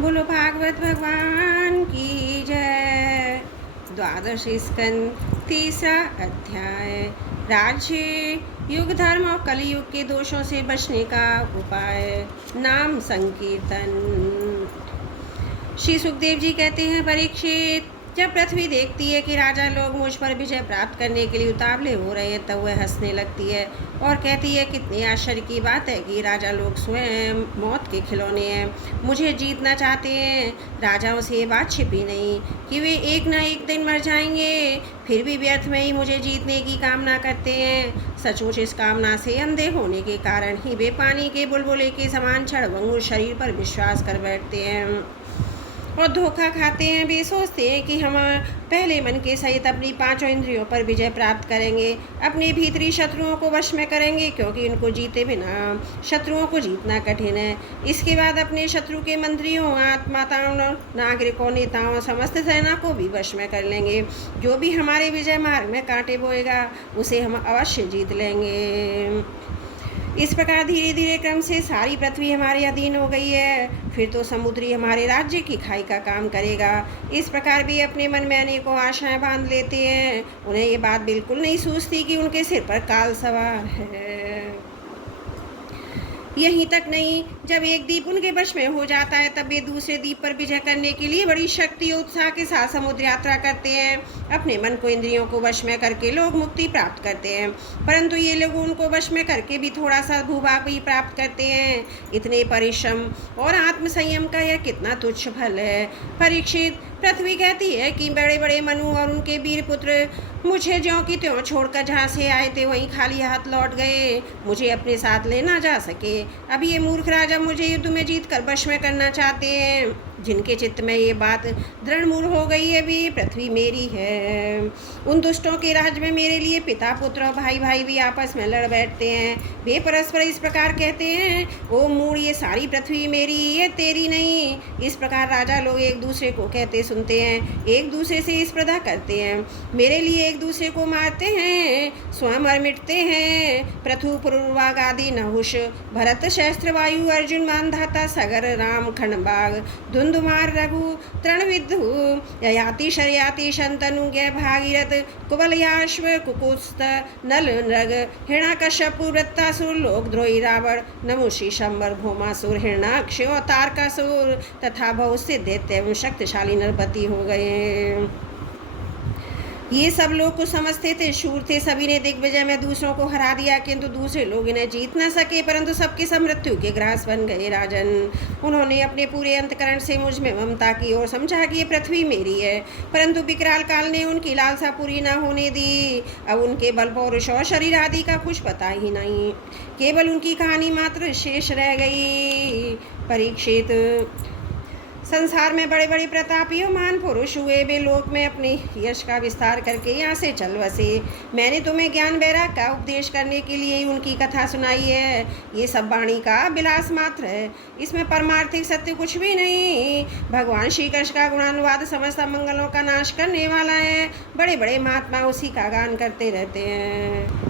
बोलो भागवत भगवान की जय। द्वादश स्कंद तीसरा अध्याय। राज्य युग धर्म और कलयुग के दोषों से बचने का उपाय। नाम संकीर्तन। श्री सुखदेव जी कहते हैं, परीक्षित, जब पृथ्वी देखती है कि राजा लोग मुझ पर विजय प्राप्त करने के लिए उतावले हो रहे हैं, तब वह हंसने लगती है और कहती है, कितनी आश्चर्य की बात है कि राजा लोग स्वयं मौत के खिलौने हैं, मुझे जीतना चाहते हैं। राजाओं से ये बात छिपी नहीं कि वे एक न एक दिन मर जाएंगे, फिर भी व्यर्थ में ही मुझे जीतने की कामना करते हैं। सचमुच इस कामना से अंधे होने के कारण ही वे पानी के बुलबुले के समान क्षणभंगुर शरीर पर विश्वास कर बैठते हैं और धोखा खाते हैं। वे सोचते हैं कि हम पहले मन के सहित अपनी पांचों इंद्रियों पर विजय प्राप्त करेंगे, अपने भीतरी शत्रुओं को वश में करेंगे, क्योंकि उनको जीते बिना शत्रुओं को जीतना कठिन है। इसके बाद अपने शत्रु के मंत्रियों, आत्माताओं, नागरिकों, नेताओं, समस्त सेना को भी वश में कर लेंगे। जो भी हमारे विजय मार्ग में कांटे बोएगा, उसे हम अवश्य जीत लेंगे। इस प्रकार धीरे धीरे क्रम से सारी पृथ्वी हमारे अधीन हो गई है। फिर तो समुद्री हमारे राज्य की खाई का काम करेगा। इस प्रकार भी अपने मन में अनेकों आशाएं बांध लेते हैं। उन्हें ये बात बिल्कुल नहीं सूझती कि उनके सिर पर काल सवार है। यहीं तक नहीं, जब एक द्वीप उनके वश में हो जाता है, तब वे दूसरे द्वीप पर विजय करने के लिए बड़ी शक्ति और उत्साह के साथ समुद्र यात्रा करते हैं। अपने मन को, इंद्रियों को वश में करके लोग मुक्ति प्राप्त करते हैं, परंतु ये लोग उनको वश में करके भी थोड़ा सा भूभाग भी प्राप्त करते हैं। इतने परिश्रम और आत्मसंयम का यह कितना तुच्छ फल है। परीक्षित, पृथ्वी कहती है कि बड़े बड़े मनु और उनके वीर पुत्र मुझे ज्यों की त्यों छोड़कर जहाँ से आए थे वहीं खाली हाथ लौट गए, मुझे अपने साथ ले ना जा सके। अब ये मूर्ख राजा मुझे युद्ध में जीत कर वश में करना चाहते हैं। जिनके चित्त में ये बात दृढ़ मूल हो गई है, भी पृथ्वी मेरी है। उन दुष्टों के राज्य में मेरे लिए पिता, पुत्र और भाई भाई भी आपस में लड़ बैठते हैं। वे परस्पर इस प्रकार कहते हैं, ओ मूढ़, ये सारी पृथ्वी मेरी, ये तेरी नहीं। इस प्रकार राजा लोग एक दूसरे को कहते सुनते हैं, एक दूसरे से स्पर्धा करते हैं, मेरे लिए एक दूसरे को मारते हैं, स्वयं मर मिटते हैं। पृथु, पुरुर्वाग आदि नहुष, भरत, शस्त्र, वायु, अर्जुन, मानधाता, सगर, राम, खंडबाग, धुंधुमार, रघु, तृणविद्धु, ययाति, शर्याति, शंतनु, भागीरथ, कुवलयाश्व, कुकुत्स्थ, नल, नृग, हिरण्यकश्यप, वृत्तासुर, लोकद्रोही रावण, नमुषि, शंबर, भौमासुर, हिरण्याक्ष और तारकासुर तथा बहुत से दैत्य एवं शक्तिशाली नरपति हो गए। ये सब लोग कुछ समझते थे, शूर थे, सभी ने दिग्विजय में दूसरों को हरा दिया, किंतु दूसरे लोग इन्हें जीत न सके, परंतु सबके सब मृत्यु के ग्रास बन गए। राजन, उन्होंने अपने पूरे अंतकरण से मुझ में ममता की और समझा कि ये पृथ्वी मेरी है, परंतु विकराल काल ने उनकी लालसा पूरी न होने दी। अब उनके बल, पौरुष और शरीर आदि का कुछ पता ही नहीं, केवल उनकी कहानी मात्र शेष रह गई। परीक्षित, संसार में बड़े बड़े प्रतापी और महान पुरुष हुए, वे लोक में अपने यश का विस्तार करके यहाँ से चल बसे। मैंने तुम्हें ज्ञान वैराग का उपदेश करने के लिए उनकी कथा सुनाई है। ये सब वाणी का विलास मात्र है, इसमें परमार्थिक सत्य कुछ भी नहीं। भगवान श्री कृष्ण का गुणानुवाद समस्त मंगलों का नाश करने वाला है। बड़े बड़े महात्मा उसी का गान करते रहते हैं।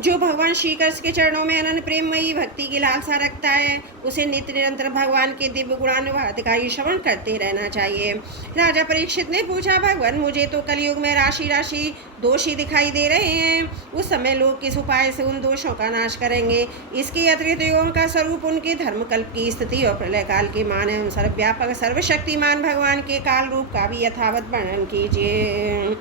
जो भगवान श्री कृष्ण के चरणों में अनंत प्रेममयी भक्ति की लालसा रखता है, उसे नित्य निरंतर भगवान के दिव्य गुणानुवाद का ही श्रवण करते रहना चाहिए। राजा परीक्षित ने पूछा, भगवान, मुझे तो कलयुग में राशि राशि दोषी दिखाई दे रहे हैं। उस समय लोग किस उपाय से उन दोषों का नाश करेंगे? इसके अतिरिक्त योगों का स्वरूप उनके धर्मकल्प की स्थिति और प्रलय काल के मान एवं सर्वव्यापक सर्वशक्तिमान भगवान के काल रूप का भी यथावत वर्णन कीजिए।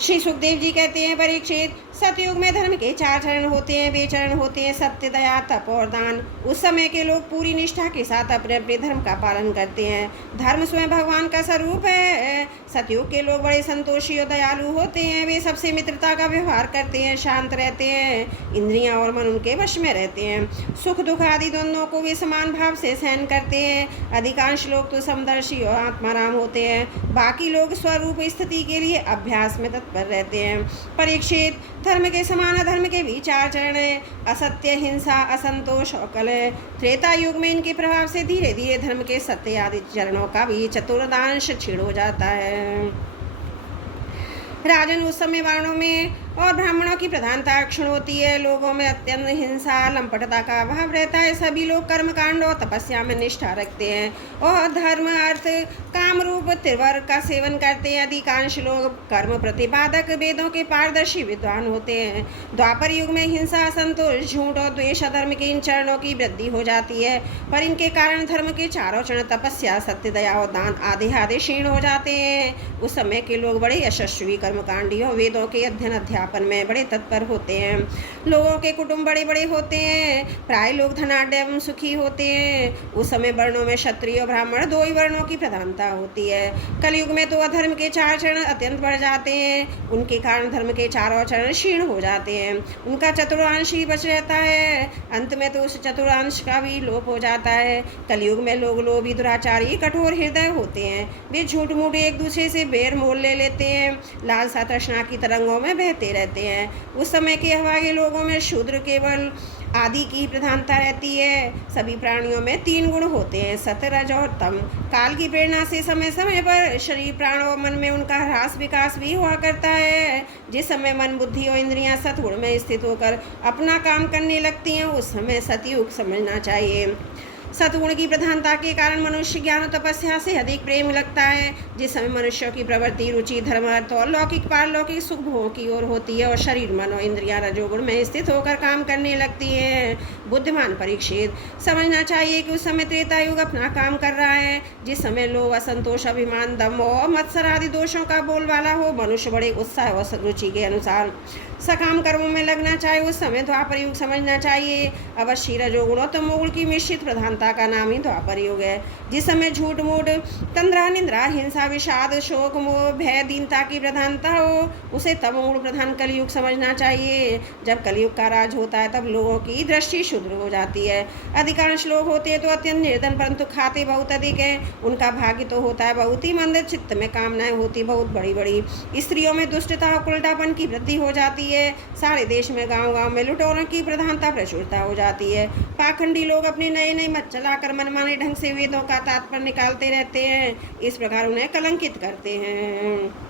श्री सुखदेव जी कहते हैं, परीक्षित, सतयुग में धर्म के 4 चरण होते हैं। वे चरण होते हैं सत्य, दया, तप और दान। उस समय के लोग पूरी निष्ठा के साथ अपने अपने धर्म का पालन करते हैं। धर्म स्वयं भगवान का स्वरूप है। सतयुग के लोग बड़े संतोषी और दयालु होते हैं। वे सबसे मित्रता का व्यवहार करते हैं, शांत रहते हैं, इंद्रियां और मन उनके वश में रहते हैं। सुख दुख आदि द्वंद्वों को वे समान भाव से सहन करते हैं। अधिकांश लोग तो समदर्शी और आत्माराम होते हैं। बाकी लोग स्वरूप स्थिति के लिए अभ्यास में तत्पर रहते हैं। परीक्षित, धर्म के समान अधर्म के भी 4 चरण हैं, असत्य, हिंसा, असंतोष और कलह। त्रेता युग में इनके प्रभाव से धीरे धीरे धर्म के सत्य आदि चरणों का भी चतुर्थांश क्षीण हो जाता है। राजन, उस समय वर्णों में और ब्राह्मणों की प्रधानता क्षुण होती है। लोगों में अत्यंत हिंसा लंपटता का अभाव रहता है। सभी लोग कर्मकांड और तपस्या में निष्ठा रखते हैं और धर्म अर्थ काम रूप त्रिवर्ग का सेवन करते हैं। अधिकांश लोग कर्म प्रतिपादक वेदों के पारदर्शी विद्वान होते हैं। द्वापर युग में हिंसा असंतोष झूठ और द्वेष अधर्म के इन चरणों की वृद्धि हो जाती है, पर इनके कारण धर्म के चारों चरण तपस्या सत्य दया और दान आधे आधे क्षीण हो जाते हैं। उस समय के लोग बड़े यशस्वी कर्मकांडी और वेदों के अध्ययन अध्यापन में बड़े तत्पर होते हैं। लोगों के कुटुंब बड़े बड़े होते हैं, प्राय लोग धनाढ्य एवं सुखी होते हैं। उस समय वर्णों में क्षत्रिय और ब्राह्मण दो ही वर्णों की प्रधानता होती है। कलयुग में तो अधर्म के चार चरण अत्यंत बढ़ जाते हैं, उनके कारण धर्म के चारों चरण क्षीण हो जाते हैं। उनका चतुर्थांश ही बच रहता है, अंत में तो उस चतुर्थांश का भी लोप हो जाता है। कलयुग में लोग लोभी दुराचारी कठोर हृदय होते हैं। वे झूठ मूठ एक दूसरे से बेर मोल ले लेते हैं, लालसा तृष्णा की तरंगों में बहते रहते हैं। उस समय के अभागे लोगों में शूद्र केवल आदि की प्रधानता रहती है। सभी प्राणियों में तीन गुण होते हैं, सत्य रज और तम। काल की प्रेरणा से समय समय पर शरीर प्राण और मन में उनका ह्रास विकास भी हुआ करता है। जिस समय मन बुद्धि और इंद्रियां सत्गुण में स्थित होकर अपना काम करने लगती हैं, उस समय सतयुग समझना चाहिए। सतगुण की प्रधानता के कारण मनुष्य ज्ञान और तपस्या से अधिक प्रेम लगता है। जिस समय मनुष्यों की प्रवृत्ति रुचि धर्म अर्थ और लौकिक पारलौकिक सुख भोग की ओर होती है और शरीर मन और इंद्रियां रजोगुण में स्थित होकर काम करने लगती हैं। बुद्धिमान परीक्षित समझना चाहिए कि उस समय त्रेता युग अपना काम कर रहा है। जिस समय लोभ असंतोष अभिमान दम और मत्सर आदि दोषों का बोलबाला हो, मनुष्य बड़े उत्साह और रुचि के अनुसार सकाम कर्मों में लगना चाहिए। उस समय द्वापर युग समझना चाहिए। अवश्य रजोगुण और तमोगुण की मिश्रित प्रधानता का नाम ही द्वापर युग है। जिस समय झूठ मूठ तंद्रा निंद्रा हिंसा विषाद शोक मोह भय दीनता की प्रधानता हो, उसे तमोगुण प्रधान कलयुग समझना चाहिए। जब कलयुग का राज होता है तब लोगों की दृष्टि शुद्र हो जाती है। अधिकांश लोग होते हैं तो अत्यंत निर्धन, परंतु खाते बहुत अधिक है। उनका भाग्य तो होता है बहुत ही मंद, चित्त में कामनाएं होती बहुत बड़ी बड़ी। स्त्रियों में दुष्टता और उल्टापन की वृद्धि हो जाती है। सारे देश में गांव गांव में लुटेरों की प्रधानता प्रचुरता हो जाती है। पाखंडी लोग अपने नए नए मत चलाकर मनमाने ढंग से वेदों का तात्पर्य निकालते रहते हैं, इस प्रकार उन्हें कलंकित करते हैं।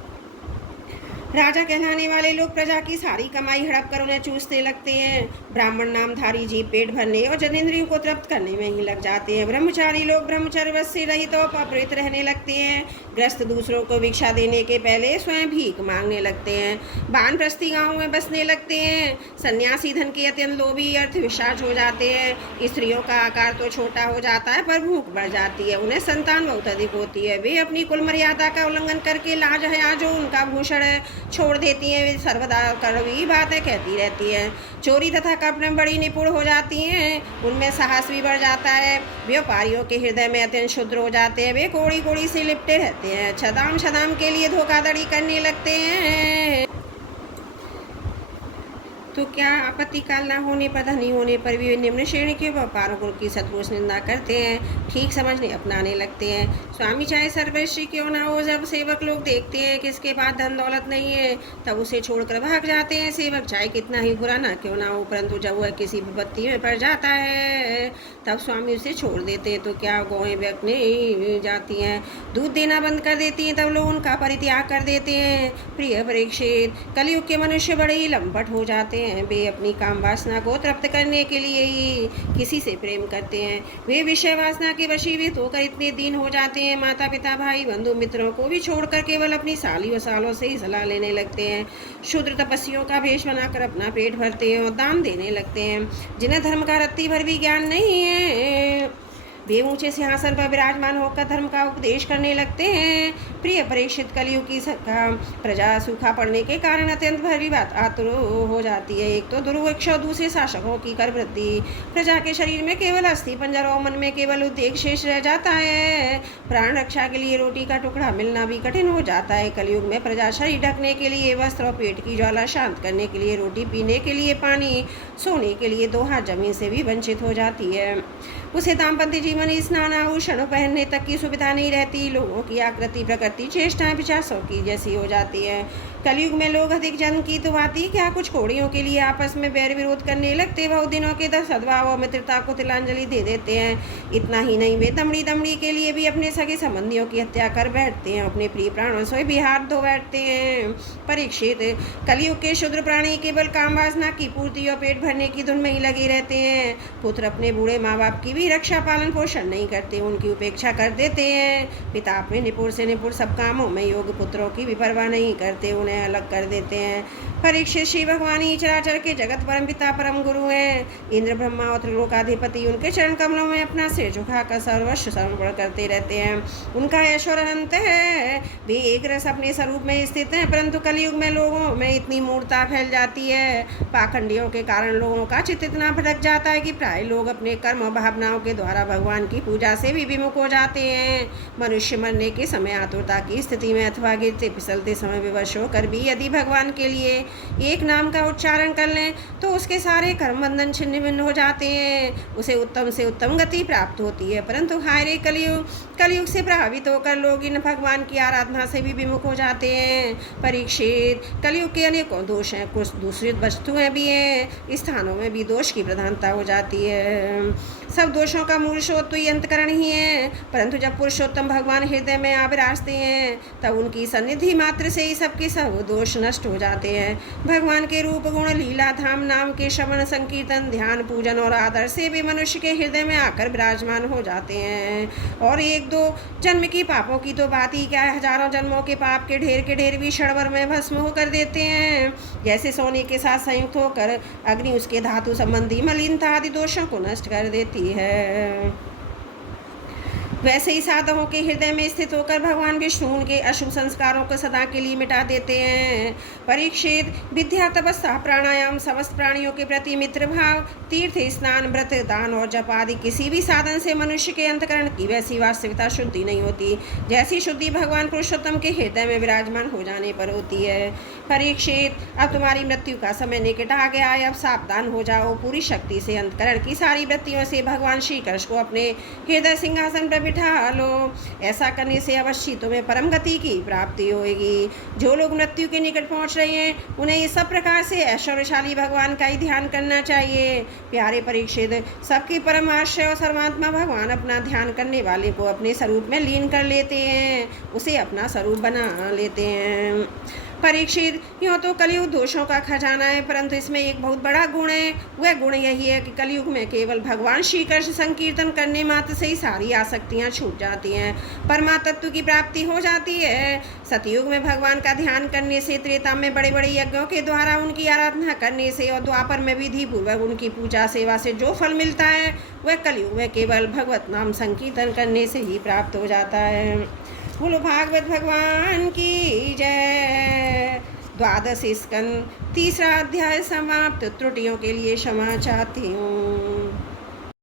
राजा कहलाने वाले लोग प्रजा की सारी कमाई हड़प कर उन्हें चूसने लगते हैं। ब्राह्मण नामधारी जीव पेट भरने और जनेंद्रियों को तृप्त करने में ही लग जाते हैं। ब्रह्मचारी लोग ब्रह्मचर्य से रहित और अपहृत रहने लगते हैं। ग्रस्त दूसरों को भिक्षा देने के पहले स्वयं भीख मांगने लगते हैं। वानप्रस्थी गांवों में बसने लगते हैं। सन्यासी धन के अत्यंत लोभी अर्थ विशाच हो जाते हैं। स्त्रियों का आकार तो छोटा हो जाता है पर भूख बढ़ जाती है, उन्हें संतान बहुत अधिक होती है। वे अपनी कुल मर्यादा का उल्लंघन करके लाज हया जो उनका भूषण है छोड़ देती हैं। वे सर्वदा कड़वी बातें कहती रहती हैं। चोरी तथा कपट में बड़ी निपुण हो जाती हैं। उनमें साहस भी बढ़ जाता है। व्यापारियों के हृदय में अत्यंत क्षुद्र हो जाते हैं। वे कोड़ी कोड़ी से लिपटे रहते हैं। छदाम छदाम के लिए धोखाधड़ी करने लगते हैं। तो क्या आपत्ति काल न होने पर धनी होने पर भी वे निम्न श्रेणी के व्यापारियों की सतोष निंदा करते हैं, ठीक समझने अपनाने लगते हैं। स्वामी चाहे सर्वश्री क्यों ना हो, जब सेवक लोग देखते हैं कि इसके पास धन दौलत नहीं है तब उसे छोड़कर भाग जाते हैं। सेवक चाहे कितना ही बुरा ना क्यों ना हो, परंतु जब वह किसी विपत्ति में पड़ जाता है तब स्वामी उसे छोड़ देते हैं। तो क्या गौएं बेचने जाती हैं, दूध देना बंद कर देती हैं, तब लोग उनका परित्याग कर देते हैं। प्रिय परीक्षित, कलयुग के मनुष्य बड़े ही लंपट हो जाते हैं। वे अपनी काम वासना को तृप्त करने के लिए ही किसी से प्रेम करते हैं। वे विषय वासना के वशीभूत होकर इतने दीन हो जाते हैं, माता पिता भाई बंधु मित्रों को भी छोड़कर केवल अपनी साली व सालों से ही सलाह लेने लगते हैं। शूद्र तपस्वियों का भेष बनाकर अपना पेट भरते हैं और दान देने लगते हैं। जिन्हें धर्म का रत्ती भर भी ज्ञान नहीं है वे ऊंचे सिंहासन पर विराजमान होकर धर्म का उपदेश करने लगते हैं। प्रिय परीक्षित, कलयुग की प्रजा सूखा पड़ने के कारण अत्यंत भरी बात आतुर हो जाती है। एक तो दुर्भिक्ष और दूसरे शासकों की कर वृद्धि। प्रजा के शरीर में केवल अस्थि पंजर और मन में केवल उद्वेग शेष रह जाता है। प्राण रक्षा के लिए रोटी का टुकड़ा मिलना भी कठिन हो जाता है। कलयुग में प्रजा शरीर ढकने के लिए वस्त्र और पेट की ज्वाला शांत करने के लिए रोटी, पीने के लिए पानी, सोने के लिए 2 हाथ जमीन से भी वंचित हो जाती है। उसे दाम्पत्य जीवन, स्नान, आभूषण पहनने तक की सुविधा नहीं रहती। लोगों की आकृति, प्रकृति, चेष्टाएं पिशाचों की जैसी हो जाती है। कलयुग में लोग अधिक जन्म की तो बात ही क्या, कुछ कौड़ियों के लिए आपस में बैर विरोध करने लगते। बहुत दिनों के सद्भाव और मित्रता को तिलांजलि दे देते हैं। इतना ही नहीं, वे दमड़ी दमड़ी के लिए भी अपने सगे संबंधियों की हत्या कर बैठते हैं, अपने प्रिय प्राणों से भी हाथ धो बैठते हैं। परीक्षित, कलयुग के शूद्र प्राणी केवल काम वासना की पूर्ति और पेट भरने की धुन में ही लगे रहते हैं। पुत्र अपने बूढ़े माँ बाप की भी रक्षा पालन पोषण नहीं करते, उनकी उपेक्षा कर देते हैं। पिता अपने निपुण से निपुण सब कामों में योग्य पुत्रों की भी परवाह नहीं करते, उन्हें अलग कर देते हैं। परीक्षित, श्री भगवान ही चराचर के जगत परम पिता परम गुरु हैं। इंद्र, ब्रह्मा और त्रिलोकाधिपति उनके चरण कमलों में अपना सिर झुकाकर सर्वस्व समर्पण करते रहते हैं। उनका ऐश्वर्य अनंत है, वे एक रस अपने स्वरूप में स्थित हैं। परंतु कलयुग में लोगों में इतनी मूर्खता फैल जाती है, पाखंडियों के कारण लोगों का चित्त इतना भटक जाता है कि प्राय लोग अपने कर्म और भावनाओं के द्वारा भगवान की पूजा से भी विमुख हो जाते हैं। मनुष्य मरने के समय आतुरता की स्थिति में अथवा गिरते फिसलते समय विवश होकर भी यदि भगवान के लिए एक नाम का उच्चारण कर लें तो उसके सारे कर्म बंधन छिन्न भिन्न हो जाते हैं, उसे उत्तम से उत्तम गति प्राप्त होती है। परंतु हाय रे कलयुग से प्रभावित होकर लोग इन भगवान की आराधना से भी विमुख हो जाते हैं। परीक्षित, कलयुग के अनेकों दोष हैं, कुछ दूसरी वस्तुएं भी हैं, स्थानों में भी दोष की प्रधानता हो जाती है। सब दोषों का मूल स्रोत तो ये अंतकरण ही है। परंतु जब पुरुषोत्तम भगवान हृदय में आ विराजते हैं तब उनकी सन्निधि मात्र से ही सबके सब दोष नष्ट हो जाते हैं। भगवान के रूप, गुण, लीला, धाम, नाम के श्रवण, संकीर्तन, ध्यान, पूजन और आदर से भी मनुष्य के हृदय में आकर विराजमान हो जाते हैं। और एक दो जन्म की पापों की तो बात ही क्या है, हजारों जन्मों के पाप के ढेर भी क्षण भर में भस्म होकर देते हैं। जैसे सोने के साथ संयुक्त होकर अग्नि उसके धातु संबंधी मलिनता आदि दोषों को नष्ट कर देती है, वैसे ही साधकों के हृदय में स्थित होकर भगवान विष्णु उनके अशुभ संस्कारों को सदा के लिए मिटा देते हैं। परीक्षित, विद्या, तपस्या, प्राणायाम, समस्त प्राणियों के प्रति मित्र भाव, तीर्थ स्नान, व्रत, दान और जप आदि किसी भी साधन से मनुष्य के अंतकरण की वैसी वास्तविकता शुद्धि नहीं होती जैसी शुद्धि भगवान पुरुषोत्तम के हृदय में विराजमान हो जाने पर होती है। परीक्षित, अब तुम्हारी मृत्यु का समय निकट आ गया है, अब सावधान हो जाओ, पूरी शक्ति से अंतकरण की सारी वृत्तियों से भगवान श्री कृष्ण को अपने हृदय सिंहासन पर बिठा लो। ऐसा करने से अवश्य तुम्हें परम गति की प्राप्ति होगी। जो लोग मृत्यु के निकट पहुंच रहे हैं उन्हें इस सब प्रकार से ऐश्वर्यशाली भगवान का ही ध्यान करना चाहिए। प्यारे परीक्षित, सबके परम आश्रय और सर्वात्मा भगवान अपना ध्यान करने वाले को अपने स्वरूप में लीन कर लेते हैं, उसे अपना स्वरूप बना लेते हैं। परीक्षित, यूँ तो कलयुग दोषों का खजाना है, परंतु इसमें एक बहुत बड़ा गुण है। वह गुण यही है कि कलयुग में केवल भगवान श्री कृष्ण संकीर्तन करने मात्र से ही सारी आसक्तियाँ छूट जाती हैं, परमात्म तत्व की प्राप्ति हो जाती है। सतयुग में भगवान का ध्यान करने से, त्रेता में बड़े बड़े यज्ञों के द्वारा उनकी आराधना करने से और द्वापर में विधि पूर्वक उनकी पूजा सेवा से जो फल मिलता है वह कलयुग में केवल भगवत नाम संकीर्तन करने से ही प्राप्त हो जाता है। बोलो भागवत भगवान की जय। 12 स्कंद 3रा अध्याय समाप्त। त्रुटियों के लिए क्षमा चाहती हूँ।